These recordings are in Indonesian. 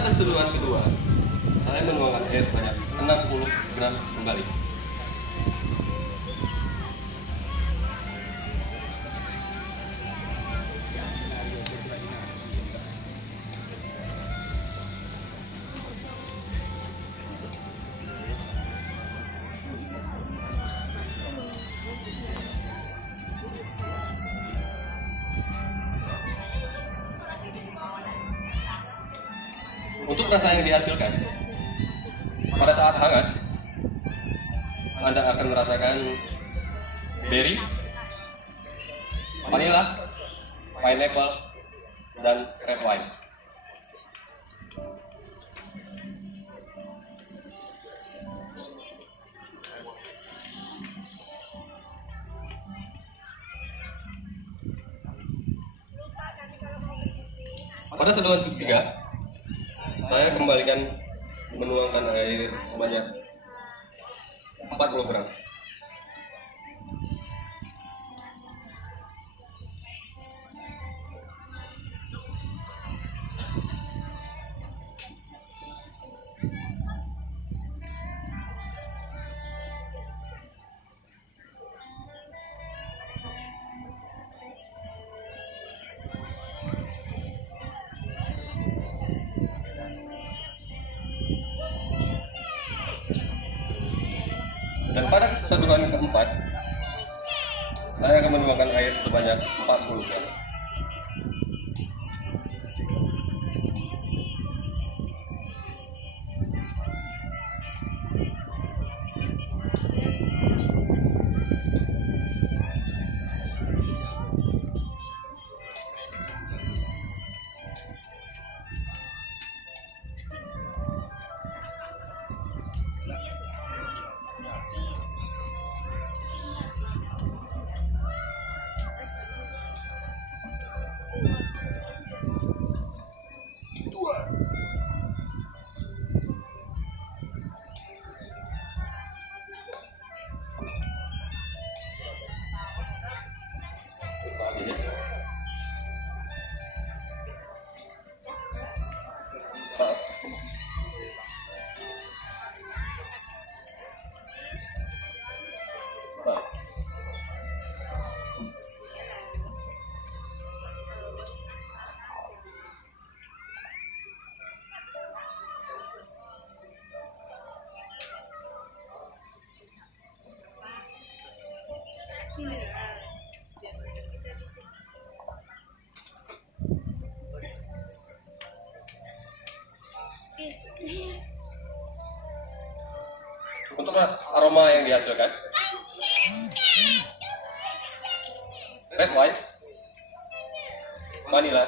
Pada keseluruhan kedua, saya menuangkan air sebanyak 60 gram kembali. Untuk rasa yang dihasilkan, pada saat hangat, Anda akan merasakan berry, vanilla, pineapple, dan red wine. Pada seduhan ketiga, saya kembalikan menuangkan air sebanyak 40 gram. Dan pada seduhan keempat, saya akan menuangkan air sebanyak 40 gram. Untuk aroma yang dihasilkan, red wine, vanilla,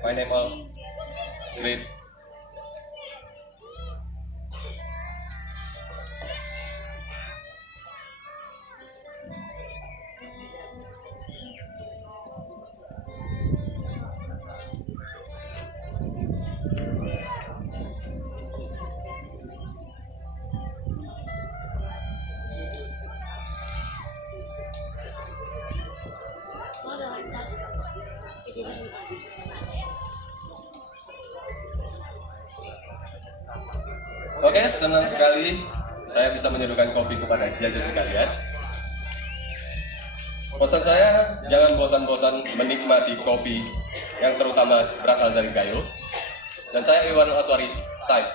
pineapple, grape, Oke, senang sekali saya bisa menyeduhkan kopi kepada jajah sekalian. Pesan saya, jangan bosan-bosan menikmati kopi yang terutama berasal dari Gayo. Dan saya Iwan Aswari, Thai.